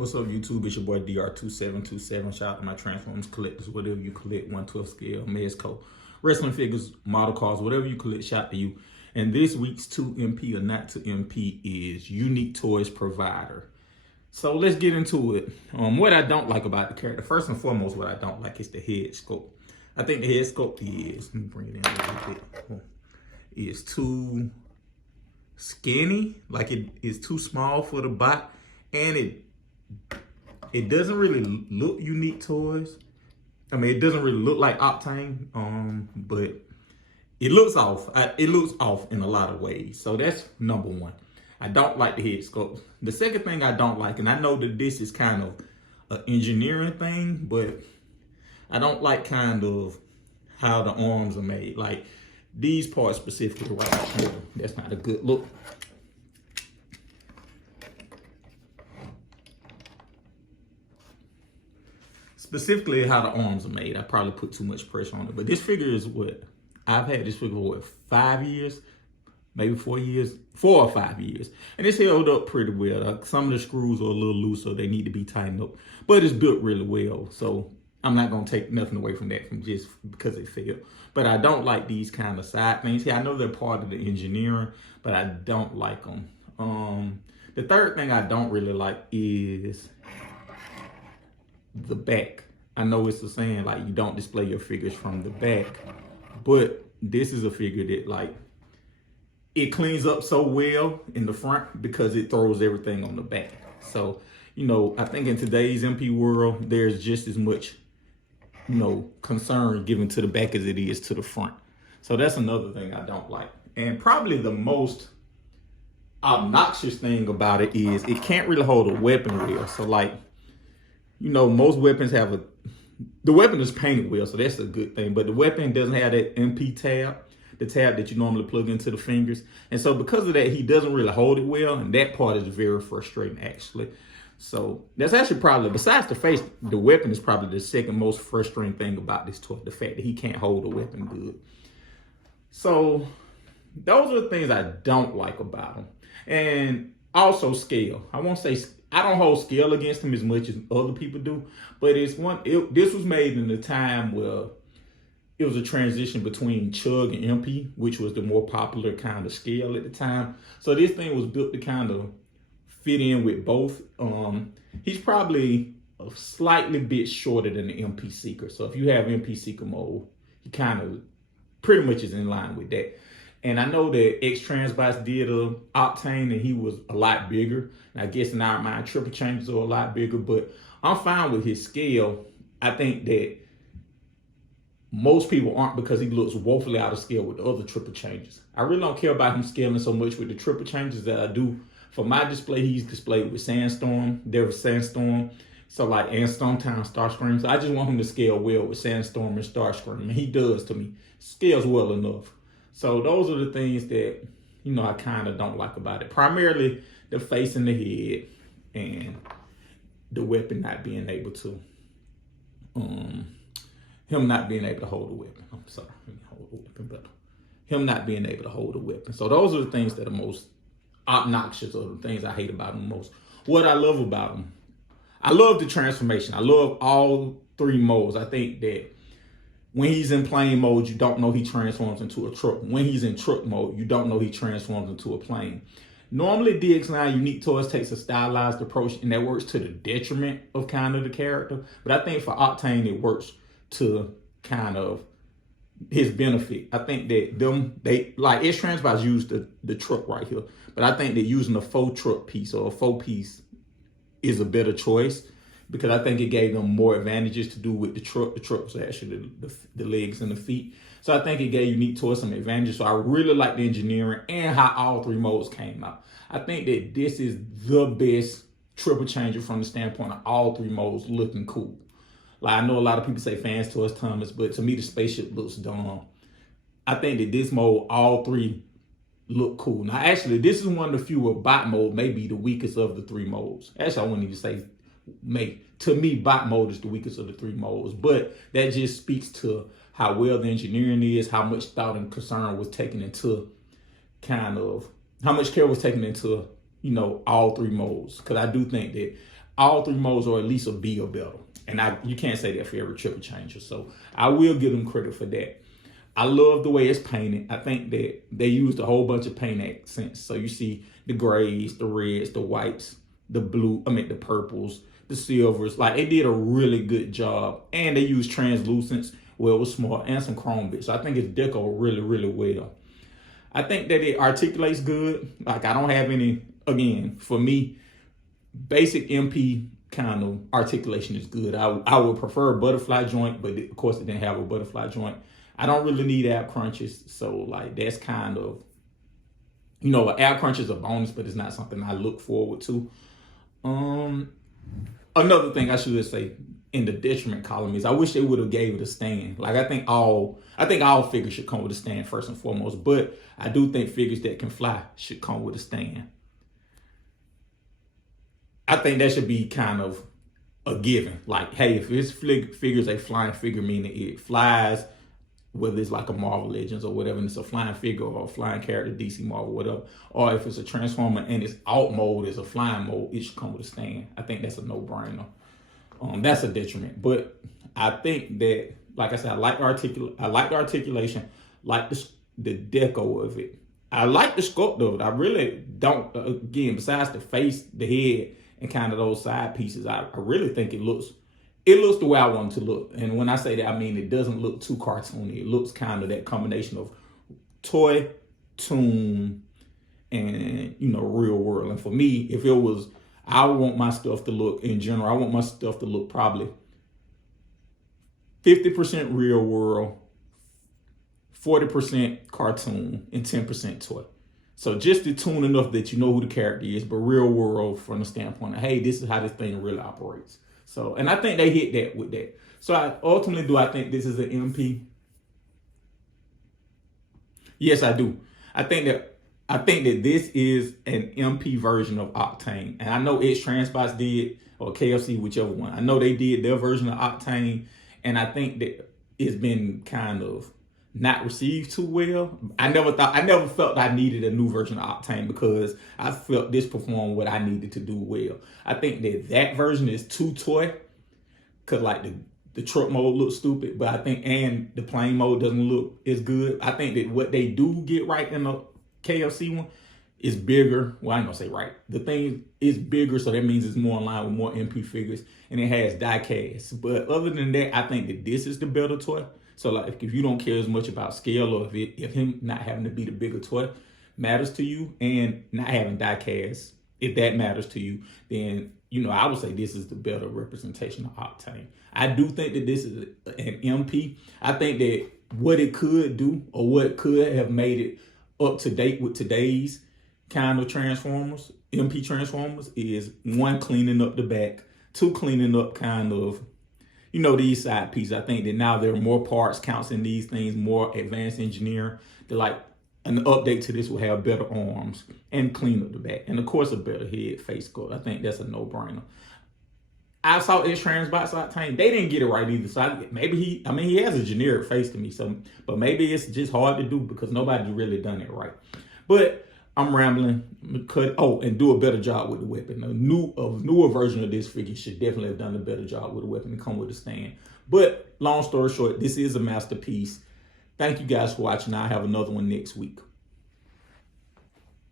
What's up, YouTube? It's your boy DR2727. Shout out to my Transformers collectors, whatever you collect, 1/12 scale, Mezco, wrestling figures, model cars, whatever you collect, shout out to you. And this week's 2MP or not to MP is Unique Toys Provider. So let's get into it. What I don't like about the character, first and foremost, what I don't like is the head sculpt. I think the head sculpt let me bring it in a little bit, is too skinny, like it is too small for the bot, and it doesn't really look Unique Toys. I mean, it doesn't really look like Octane, but it looks off. It looks off in a lot of ways. So that's number one. I don't like the head sculpt. The second thing I don't like, and I know that this is kind of an engineering thing, but I don't like kind of how the arms are made. Like these parts specifically right here, that's not a good look. Specifically how the arms are made, I probably put too much pressure on it. But this figure is what? I've had this figure for what, 5 years? Maybe 4 years? 4 or 5 years. And it's held up pretty well. Some of the screws are a little loose, so they need to be tightened up. But it's built really well. So I'm not going to take nothing away from that from just because it failed. But I don't like these kind of side things. I know they're part of the engineering, but I don't like them. The third thing I don't really like is the back. I know it's a saying like you don't display your figures from the back, but this is a figure that like it cleans up so well in the front because it throws everything on the back. So, you know, I think in today's MP world, there's just as much, you know, concern given to the back as it is to the front. So that's another thing I don't like. And probably the most obnoxious thing about it is it can't really hold a weapon well. So like, you know, most weapons have the weapon is painted well, so that's a good thing. But the weapon doesn't have that MP tab, the tab that you normally plug into the fingers. And so because of that, he doesn't really hold it well. And that part is very frustrating, actually. So that's actually probably, besides the face, the weapon is probably the second most frustrating thing about this toy, the fact that he can't hold a weapon good. So those are the things I don't like about him. And also scale. I won't say I don't hold scale against him as much as other people do, but this was made in a time where it was a transition between Chug and MP, which was the more popular kind of scale at the time. So this thing was built to kind of fit in with both. He's probably a slightly bit shorter than the MP Seeker. So if you have MP Seeker mode, he kind of pretty much is in line with that. And I know that x-transbots did a Octane and he was a lot bigger. And I guess in our mind, triple changes are a lot bigger, but I'm fine with his scale. I think that most people aren't because he looks woefully out of scale with the other triple changes. I really don't care about him scaling so much with the triple changes that I do. For my display, he's displayed with Sandstorm. There was Sandstorm. So like, and Stormtown, Starscream. So I just want him to scale well with Sandstorm and Starscream. And he does to me. Scales well enough. So those are the things that, you know, I kind of don't like about it. Primarily the face and the head and the weapon not being able to, him not being able to hold a weapon. I'm sorry, hold a weapon, but him not being able to hold a weapon. So those are the things that are most obnoxious, or the things I hate about him most. What I love about him, I love the transformation. I love all three modes. I think that when he's in plane mode, you don't know he transforms into a truck. When he's in truck mode, you don't know he transforms into a plane. Normally, DX9 Unique Toys takes a stylized approach, and that works to the detriment of kind of the character. But I think for Octane, it works to kind of his benefit. I think that they like x-transbots use the truck right here, but I think that using a faux truck piece or a faux piece is a better choice, because I think it gave them more advantages to do with the truck. The truck was actually the legs and the feet. So I think it gave Unique Toys some advantages. So I really like the engineering and how all three modes came out. I think that this is the best triple changer from the standpoint of all three modes looking cool. Like, I know a lot of people say Fans Toys Thomas, but to me the spaceship looks dumb. I think that this mode, all three look cool. Now actually, this is one of the few where bot mode may be the weakest of the three modes. Actually, I wouldn't even say to me, bot mode is the weakest of the three modes, but that just speaks to how well the engineering is, how much thought and concern was taken into how much care was taken into you know, all three modes, because I do think that all three modes are at least a B or better. And you can't say that for every triple changer. So I will give them credit for that. I love the way it's painted. I think that they used a whole bunch of paint accents. So you see the grays, the reds, the whites, the blue, the purples, the silvers. Like, they did a really good job. And they used translucents where it was small, and some chrome bits. So I think it's deco really, really well. I think that it articulates good. Like, I don't have any, again, for me, basic MP kind of articulation is good. I would prefer a butterfly joint, but of course it didn't have a butterfly joint. I don't really need ab crunches, so like that's kind of, you know, ab crunch is a bonus, but it's not something I look forward to. Another thing I should say in the detriment column is I wish they would have gave it a stand. Like, I think all figures should come with a stand first and foremost, but I do think figures that can fly should come with a stand. I think that should be kind of a given. Like, hey, if this figure's a flying figure, meaning it flies, whether it's like a Marvel Legends or whatever, and it's a flying figure or a flying character, DC Marvel, whatever, or if it's a Transformer and its alt mode is a flying mode, it should come with a stand. I think that's a no-brainer. That's a detriment. But I think that, like I said, I like the articulation, like the deco of it. I like the sculpt of it. I really don't, again, besides the face, the head, and kind of those side pieces, I really think it looks the way I want it to look. And when I say that, I mean it doesn't look too cartoony. It looks kind of that combination of toy, toon, and, you know, real world. And for me, if it was, I want my stuff to look, in general, I want my stuff to look probably 50% real world, 40% cartoon, and 10% toy. So just to tune enough that you know who the character is, but real world from the standpoint of, hey, this is how this thing really operates. So, and I think they hit that with that. So do I think this is an MP? Yes, I do. I think that this is an MP version of Octane. And I know X-Transbots did, or KFC, whichever one. I know they did their version of Octane. And I think that it's been kind of not received too well. I never felt I needed a new version of Octane because I felt this performed what I needed to do well. I think that version is too toy, because like the truck mode looks stupid, but I think, and the plane mode doesn't look as good. I think that what they do get right in the KFC one is bigger. Well, I'm gonna say right. The thing is bigger, so that means it's more in line with more MP figures, and it has die cast. But other than that, I think that this is the better toy. So like, if you don't care as much about scale, or if him not having to be the bigger toy matters to you, and not having die cast, if that matters to you, then, you know, I would say this is the better representation of Octane. I do think that this is an MP. I think that what it could do, or what could have made it up to date with today's kind of Transformers, MP Transformers, is one, cleaning up the back, two, cleaning up kind of, you know, these side pieces. I think that now there are more parts counts in these things, more advanced engineering. They're like, an update to this will have better arms and clean up the back. And of course, a better head face sculpt. I think that's a no-brainer. I saw X-Transbots Octane. They didn't get it right either. So maybe he has a generic face to me. So, but maybe it's just hard to do because nobody's really done it right. But I'm rambling. And do a better job with the weapon. A newer version of this figure should definitely have done a better job with the weapon and come with a stand. But long story short, this is a masterpiece. Thank you guys for watching. I'll have another one next week.